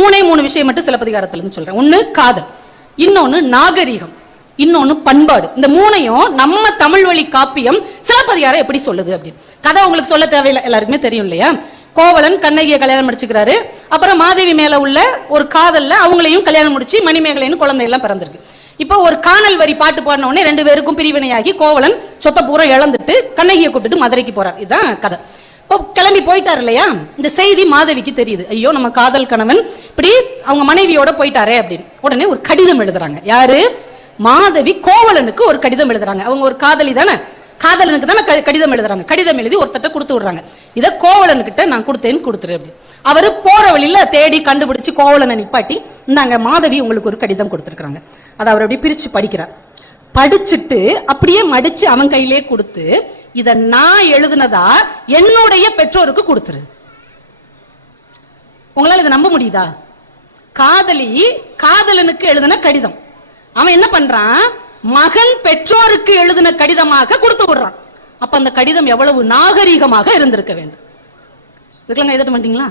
மூணே மூணு விஷயம் மட்டும் சிலப்பதிகாரத்திலிருந்து சொல்கிறேன் ஒன்று காதல் இன்னொன்னு நாகரிகம் இன்னொன்னு பண்பாடு. இந்த மூணையும் நம்ம தமிழ் வழி காப்பியம் சிலப்பதிகாரம் எப்படி சொல்லுது அப்படின்னு. கதை உங்களுக்கு சொல்ல தேவையில்லை எல்லாருக்குமே தெரியும் இல்லையா? கோவலன் கண்ணகியை கல்யாணம் முடிச்சுக்கிறாரு. அப்புறம் மாதேவி மேல உள்ள ஒரு காதல்ல அவங்களையும் கல்யாணம் முடிச்சு மணிமேகலைன்னு குழந்தையெல்லாம் பிறந்திருக்கு. இப்போ ஒரு காணல் வரி பாட்டு பாடின உடனே ரெண்டு பேருக்கும் பிரிவினையாகி கோவலன் சொத்த பூரா இழந்துட்டு கண்ணகியை கூப்பிட்டுட்டு மதுரைக்கு போறார். இதுதான் கதை. கிளம்பி போயிட்டார் இல்லையா? இந்த செய்தி மாதவிக்கு தெரியுது. ஐயோ நம்ம காதல் கணவன் இப்படி அவங்க மனைவியோட போயிட்டாரே அப்படின்னு. உடனே ஒரு கடிதம் எழுதுறாங்க. யாரு? மாதவி கோவலனுக்கு ஒரு கடிதம் எழுதுறாங்க. அவங்க ஒரு காதலி தானே? காதலனுக்கு தானே க- கடிதம் எழுதுறாங்க. கடிதம் எழுதி ஒருத்தட்ட கொடுத்து விடுறாங்க. இதை கோவலனுக்கிட்ட நான் கொடுத்தேன்னு கொடுத்துரு அப்படி அவரு போற வழியில தேடி கண்டுபிடிச்சு கோவலனை நிப்பாட்டி இந்தாங்க மாதவி உங்களுக்கு ஒரு கடிதம் கொடுத்துருக்காங்க அதை அவர் அப்படியே பிரிச்சு படிக்கிறார். படிச்சுட்டு அப்படியே மடிச்சு அவன் கையிலே கொடுத்து இத நான் எழுதுனதா என்னுடைய பெற்றோருக்கு கொடுத்துரு. உங்களால இதை நம்ப முடியுதா? காதலி காதலனுக்கு எழுதின கடிதம். அவன் என்ன பண்றான்? மகன் பெற்றோருக்கு எழுதின கடிதமாக கொடுத்து விடுறான். அப்ப அந்த கடிதம் எவ்வளவு நாகரீகமாக இருந்திருக்க வேண்டும். இதுக்கெல்லாம் எதிர்த்து மாட்டீங்களா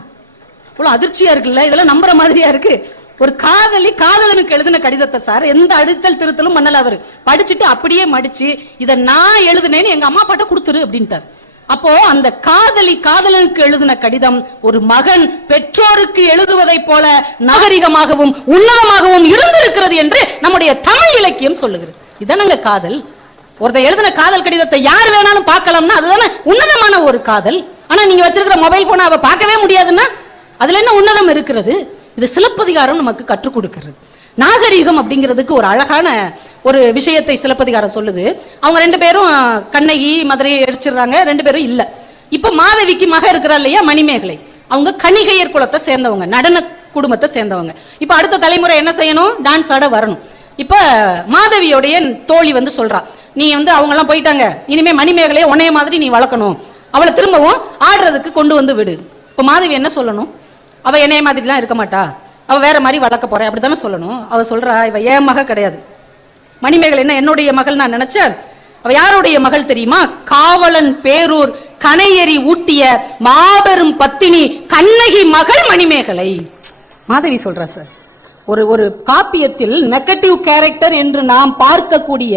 இவ்வளவு அதிர்ச்சியா இருக்குல்ல? இதெல்லாம் நம்புற மாதிரியா இருக்கு? ஒரு காதலி காதலனுக்கு எழுதின கடிதத்தை சார் எந்த அடுத்தல் திருத்தலும் பண்ணல அவரு. படிச்சுட்டு அப்படியே மடிச்சு இதை நான் எழுதுனேன்னு எங்க அம்மா பாட்ட கொடுத்துரு அப்படின்ட்டார். அப்போ அந்த காதலி காதலனுக்கு எழுதின கடிதம் ஒரு மகன் பெற்றோருக்கு எழுதுவதை போல நாகரிகமாகவும் உன்னதமாகவும் இருந்திருக்கிறது என்று நம்முடைய தமிழ் இலக்கியம் சொல்லுகிறது. இதானங்க காதல். ஒருத்தர் எழுதின காதல் கடிதத்தை யார் வேணாலும் பார்க்கலாம்னா அதுதானே உன்னதமான ஒரு காதல். ஆனா நீங்க வச்சிருக்கிற மொபைல் போனை அவ பார்க்கவே முடியாதுன்னா அதுல என்ன உன்னதம் இருக்கிறது? இது சிலப்பதிகாரம் நமக்கு கற்றுக் கொடுக்கிறது. நாகரீகம் அப்படிங்கிறதுக்கு ஒரு அழகான ஒரு விஷயத்தை சிலப்பதிகாரம் சொல்லுது. அவங்க ரெண்டு பேரும் கண்ணகி மதுரையை எரிச்சிடுறாங்க. ரெண்டு பேரும் இல்லை. இப்போ மாதவிக்கு மக இருக்கிறா இல்லையா? மணிமேகலை. அவங்க கணிகையர் குலத்தை சேர்ந்தவங்க நடன குடும்பத்தை சேர்ந்தவங்க. இப்போ அடுத்த தலைமுறை என்ன செய்யணும்? டான்ஸ் ஆட வரணும். இப்போ மாதவியோடைய தோழி வந்து சொல்றா நீ வந்து அவங்கெல்லாம் போயிட்டாங்க. இனிமே மணிமேகலையை உன்னைய மாதிரி நீ வளர்க்கணும். அவளை திரும்பவும் ஆடுறதுக்கு கொண்டு வந்து விடு. இப்போ மாதவி என்ன சொல்லணும்? அவள் என்னைய மாதிரிலாம் இருக்க மாட்டா? அவள் வேற மாதிரி வளர்க்க போறேன் அப்படித்தானே சொல்லணும். அவள் சொல்றா இவ என் மக கிடையாது. மணிமேகலை என்ன? என்னுடைய மகள் நான் நினைச்சேன் அவ யாருடைய மகள் தெரியுமா? காவலன் பேரூர் கனையரி ஊட்டிய மாபெரும் பத்தினி கண்ணகி மகள் மணிமேகலை. மாதவி சொல்றா சார் ஒரு ஒரு காப்பியத்தில் நெகட்டிவ் கேரக்டர் என்று நாம் பார்க்கக்கூடிய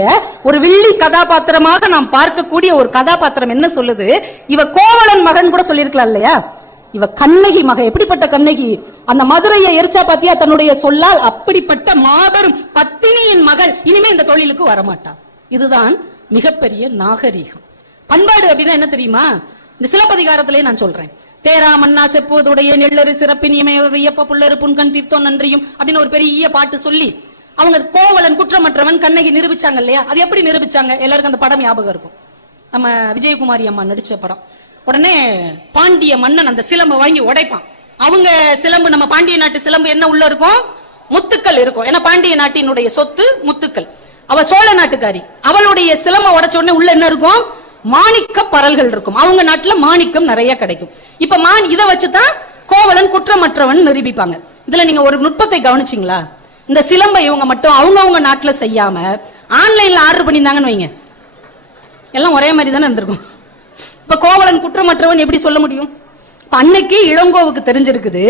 ஒரு வில்லி கதாபாத்திரமாக நாம் பார்க்கக்கூடிய ஒரு கதாபாத்திரம் என்ன சொல்லுது? இவ கோவலன் மகன் கூட சொல்லியிருக்கலாம் இல்லையா? இவ கண்ணகி மக எப்படிப்பட்ட கண்ணகி? அந்த மதுரையை எரிச்சா பாத்தியா? தன்னுடைய சொல்லால் அப்படிப்பட்ட மாபெரும் பத்தினியின் மகள் இனிமே இந்த தொழிலுக்கு வரமாட்டா. இதுதான் மிகப்பெரிய நாகரீகம். பண்பாடு அப்படின்னா என்ன தெரியுமா? இந்த சிலப்பதிகாரத்திலே நான் சொல்றேன். தேரா மன்னா செப்புவதுடைய நெல்லறு சிறப்பின் இமையவர் வியப்ப புல்லரு புன்கண் தீர்த்தோ நன்றியும் அப்படின்னு ஒரு பெரிய பாட்டு சொல்லி அவங்க கோவலன் குற்றமற்றவன் கண்ணகி நிரூபிச்சாங்க இல்லையா? அது எப்படி நிரூபிச்சாங்க? எல்லாருக்கும் அந்த படம் ஞாபகம் இருக்கும். நம்ம விஜயகுமாரி அம்மா நடிச்ச படம். உடனே பாண்டிய மன்னன் அந்த சிலம்பை வாங்கி உடைப்பான். அவங்க சிலம்பு நம்ம பாண்டிய நாட்டு சிலம்பு என்ன உள்ள இருக்கும் முத்துக்கள் இருக்கும். ஏன்னா பாண்டிய நாட்டினுடைய சொத்து முத்துக்கள். அவ சோழ நாட்டுக்காரி. அவளுடைய சிலம்பை உடைச்ச உடனே உள்ள என்ன இருக்கும்? மாணிக்க பரல்கள் இருக்கும். அவங்க நாட்டுல மாணிக்கம் நிறைய கிடைக்கும். இப்ப மான் இதை வச்சுதான் கோவலன் குற்றமற்றவன் நிரூபிப்பாங்க. இதுல நீங்க ஒரு நுட்பத்தை கவனிச்சிங்களா? இந்த சிலம்பை இவங்க மட்டும் அவங்க அவங்க நாட்டுல செய்யாம ஆன்லைன்ல ஆர்டர் பண்ணியிருந்தாங்கன்னு வைங்க. எல்லாம் ஒரே மாதிரி தானே இருந்திருக்கும். இப்ப கோவலன் குற்றமற்றவன் எப்படி சொல்ல முடியும்? அன்னைக்கு இளங்கோவுக்கு தெரிஞ்சிருக்குது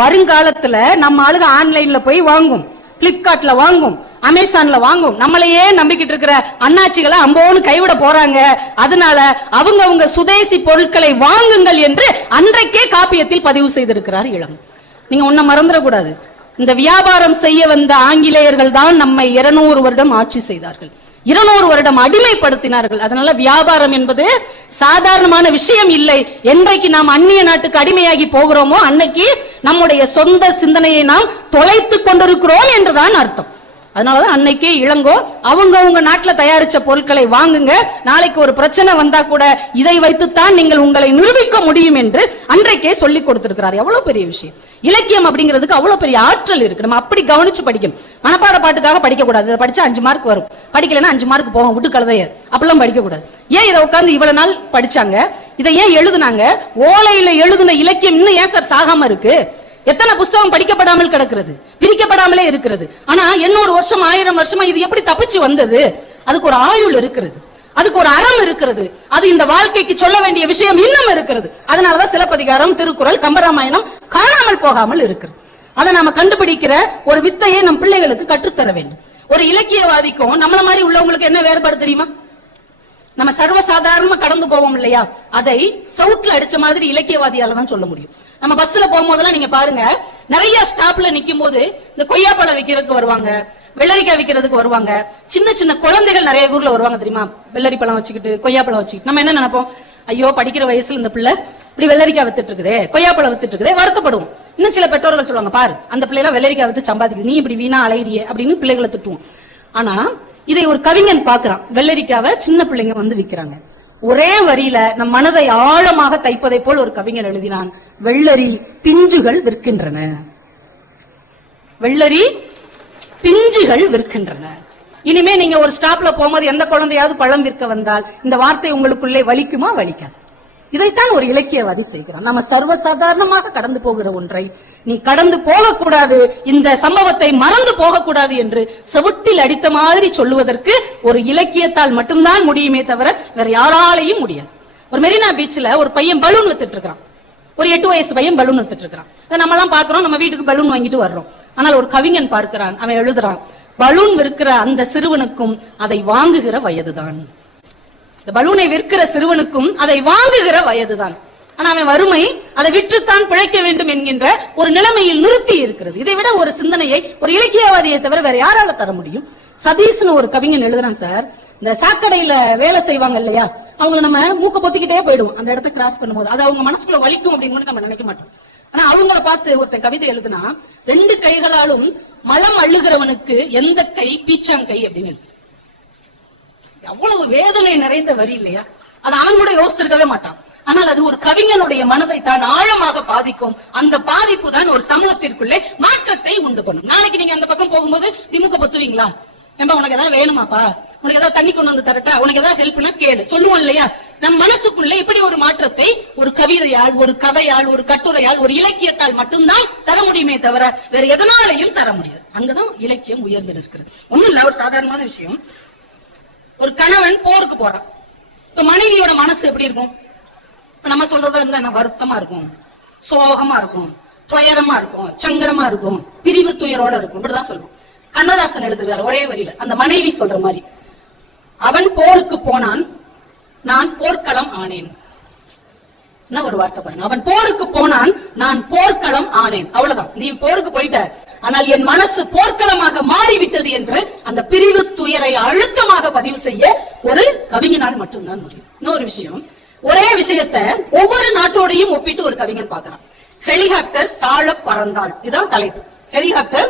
வருங்காலத்துல நம்ம ஆளுக ஆன்லைன்ல போய் வாங்கும் பிளிப்கார்ட்ல வாங்கும் அமேசான்ல வாங்கும். நம்மளையே நம்பிக்கிட்டு இருக்கிற அண்ணாச்சிகளை அம்போன்னு கைவிட போறாங்க. அதனால அவங்க அவங்க சுதேசி பொருட்களை வாங்குங்கள் என்று அன்றைக்கே காப்பியத்தில் பதிவு செய்திருக்கிறார் இளம். நீங்க ஒன்ன மறந்துடக்கூடாது இந்த வியாபாரம் செய்ய வந்த ஆங்கிலேயர்கள் தான் நம்மை இருநூறு வருடம் ஆட்சி செய்தார்கள். இருநூறு வருடம் அடிமைப்படுத்தினார்கள். அதனால வியாபாரம் என்பது சாதாரணமான விஷயம் இல்லை. என்றைக்கு நாம் அந்நிய நாட்டுக்கு அடிமையாகி போகிறோமோ அன்னைக்கு நம்முடைய சொந்த சிந்தனையை நாம் தொலைத்து கொண்டிருக்கிறோம் என்றுதான் அர்த்தம். அதனாலதான் அன்னைக்கே இளங்கோ அவங்க அவங்க நாட்டுல தயாரிச்ச பொருட்களை வாங்குங்க. நாளைக்கு ஒரு பிரச்சனை வந்தா கூட இதை வைத்துத்தான் நீங்கள் உங்களை நிரூபிக்க முடியும் என்று அன்றைக்கே சொல்லி கொடுத்திருக்கிறார். எவ்வளவு பெரிய விஷயம். இலக்கியம் அப்படிங்கிறதுக்கு அவ்வளவு பெரிய ஆற்றல் இருக்கு. நம்ம அப்படி கவனிச்சு படிக்கணும். மனப்பாட பாட்டுக்காக படிக்க கூடாது இதை படிச்சா அஞ்சு மார்க் வரும். படிக்கலைன்னா அஞ்சு மார்க் போகும். விட்டு கழுதைய அப்படிலாம் படிக்க கூடாது ஏன் இதை உட்காந்து இவ்வளவு நாள் படிச்சாங்க? இதை ஏன் எழுதுனாங்க? ஓலையில எழுதுன இலக்கியம் இன்னும் ஏன் சார் சாகாம இருக்கு? எத்தனை புஸ்தகம் படிக்கப்படாமல் கிடக்கிறது? பிரிக்கப்படாமலே இருக்கிறது. ஆனா எண்ணூறு வருஷம் ஆயிரம் வருஷமா இது எப்படி தப்பிச்சு வந்தது? அதுக்கு ஒரு ஆயுள் இருக்கிறது. அதுக்கு ஒரு அறம் இருக்கிறது. அது இந்த வாழ்க்கைக்கு சொல்ல வேண்டிய விஷயம் இன்னும் இருக்கிறது. அதனாலதான் சிலப்பதிகாரம் திருக்குறள் கம்பராமாயணம் காணாமல் போகாமல் இருக்கிறது அதை நாம கண்டுபிடிக்கிற ஒரு வித்தையை நம் பிள்ளைகளுக்கு கற்றுத்தர வேண்டும். ஒரு இலக்கியவாதிக்கும் நம்மள மாதிரி உள்ளவங்களுக்கு என்ன வேறுபாடு தெரியுமா? நம்ம சர்வசாதாரணமா கடந்து போவோம் இல்லையா? அதை சவுட்ல அடிச்ச மாதிரி இலக்கியவாதியால தான் சொல்ல முடியும். நம்ம பஸ்ல போகும்போதெல்லாம் நீங்க பாருங்க நிறைய ஸ்டாப்ல நிக்கும் போது இந்த கொய்யாப்பழம் விற்கிறதுக்கு வருவாங்க வெள்ளரிக்காய் விற்கிறதுக்கு வருவாங்க சின்ன சின்ன குழந்தைகள் நிறைய ஊர்ல வருவாங்க தெரியுமா? வெள்ளரி பழம் வச்சுக்கிட்டு கொய்யாப்பழம் வச்சுக்கிட்டு. நம்ம என்ன நினைப்போம்? ஐயோ படிக்கிற வயசுல இந்த பிள்ளை இப்படி வெள்ளரிக்காய் வித்துட்டு இருக்குதே கொய்யாப்பழம் வித்துட்டு இருக்குதே வருத்தப்படுவோம். இன்னும் சில பெற்றோர்கள் சொல்லுவாங்க பாரு அந்த பிள்ளைலாம் வெள்ளரிக்காய் வித்து சம்பாதிக்குது. நீ இப்படி வீணா அலையிறியே அப்படின்னு பிள்ளைகளை திட்டுவோம். ஆனா இதை ஒரு கவிஞன் பாக்குறான். வெள்ளரிக்காவை சின்ன பிள்ளைங்க வந்து விற்கிறாங்க ஒரே வரியில நம் மனதை ஆழமாக தைப்பதை போல் ஒரு கவிஞர் எழுதினான். வெள்ளரி பிஞ்சுகள் விற்கின்றன. வெள்ளரி பிஞ்சுகள் விற்கின்றன. இனிமே நீங்க ஒரு ஸ்டாப்ல போகும்போது எந்த குழந்தையாவது பழம் விற்க வந்தால் இந்த வார்த்தை உங்களுக்குள்ளே வலிக்குமா? வலிக்காது. இதைத்தான் ஒரு இலக்கியவாதி செய்கிறான். நம்ம சர்வசாதாரணமாக கடந்து போகிற ஒன்றை நீ கடந்து போகக்கூடாது இந்த சம்பவத்தை மறந்து போகக்கூடாது என்று செவுட்டில் அடித்த மாதிரி சொல்லுவதற்கு ஒரு இலக்கியத்தால் மட்டும்தான் முடியுமே தவிர வேற யாராலையும் முடியாது. ஒரு மெரினா பீச்ல ஒரு பையன் பலூன் வித்துட்டு இருக்கான் ஒரு எட்டு வயசு பையன் பலூன் வித்துட்டு இருக்கான் அதை நம்ம எல்லாம் பாக்குறோம் நம்ம வீட்டுக்கு பலூன் வாங்கிட்டு வர்றோம். ஆனால் ஒரு கவிஞன் பார்க்கிறான் அவன் எழுதுறான் பலூன் விற்கிற அந்த சிறுவனுக்கும் அதை வாங்குகிற வயதுதான். இந்த பலூனை விற்கிற சிறுவனுக்கும் அதை வாங்குகிற வயதுதான். ஆனா அவன் வறுமை அதை விற்றுத்தான் பிழைக்க வேண்டும் என்கின்ற ஒரு நிலைமையில் நிறுத்தி இருக்கிறது. இதை விட ஒரு சிந்தனையை ஒரு இலக்கியவாதியை தவிர வேற யாரால தர முடியும்? சதீஷ்னு ஒரு கவிஞன் எழுதுறான் சார். இந்த சாக்கடையில வேலை செய்வாங்க இல்லையா? அவங்க நம்ம மூக்க பொத்திக்கிட்டே போயிடுவோம். அந்த இடத்த கிராஸ் பண்ணும்போது. அது அவங்க மனசுக்குள்ள வலிக்கும் அப்படின்னு நம்ம நினைக்க மாட்டோம். ஆனா அவங்கள பார்த்து ஒருத்தன் கவிதை எழுதுனா ரெண்டு கைகளாலும் மலம் அள்ளுகிறவனுக்கு எந்த கை? பீச்சாங்கை அப்படின்னு எழுது அவ்வளவு வேதனை நிறைந்த வரி இல்லையா? அது அவன் கூட யோசித்திருக்கவே மாட்டான். ஆனால் அது ஒரு கவிஞனுடைய மனதை தான் ஆழமாக பாதிக்கும். அந்த பாதிப்பு தான் ஒரு சமூகத்திற்குள்ளே மாற்றத்தை உண்டு பண்ணும். நாளைக்கு நீங்க அந்த பக்கம் போகும்போது திமுக பத்துவீங்களா? ஏம்பா உனக்கு ஏதாவது வேணுமாப்பா? உனக்கு ஏதாவது தண்ணி கொண்டு வந்து தரட்டா? உனக்கு ஏதாவது ஹெல்ப்னா கேளு. சொல்லுவோம் இல்லையா? நம் மனசுக்குள்ள இப்படி ஒரு மாற்றத்தை ஒரு கவிதையால் ஒரு கதையால் ஒரு கட்டுரையால் ஒரு இலக்கியத்தால் மட்டும்தான் தர முடியுமே தவிர வேற எதனாலையும் தர முடியாது. அங்கதான் இலக்கியம் உயர்ந்து இருக்கிறது ஒண்ணும் இல்ல ஒரு சாதாரணமான விஷயம். ஒரு கணவன் போருக்கு போறான். இப்ப மனைவியோட மனசு எப்படி இருக்கும்? இப்ப நம்ம சொல்றதா இருந்தா என்ன? வருத்தமா இருக்கும். சோகமா இருக்கும். துயரமா இருக்கும். சங்கடமா இருக்கும். பிரிவு துயரோட இருக்கும். இப்படிதான் சொல்லுவோம். கண்ணதாசன் எழுதுறாரு ஒரே வரியில. அந்த மனைவி சொல்ற மாதிரி அவன் போருக்கு போனான் நான் போர்க்களம் ஆனேன். என்ன ஒரு வார்த்தை பாருங்க. அவன் போருக்கு போனான் நான் போர்க்களம் ஆனேன். அவ்வளவுதான். நீ போருக்கு போயிட்ட. ஆனால் என் மனசு போர்க்களமாக மாறிவிட்டது என்று அந்த பிரிவு துயரை அழுத்தமாக பதிவு செய்ய ஒரு கவிஞனால் மட்டும்தான் முடியும். இன்னொரு விஷயம் ஒரே விஷயத்த ஒவ்வொரு நாட்டோடையும் ஒப்பிட்டு ஒரு கவிஞன் பார்க்கிறான் ஹெலிகாப்டர் தாழ பறந்தாள். இதுதான் தலைப்பு. ஹெலிகாப்டர்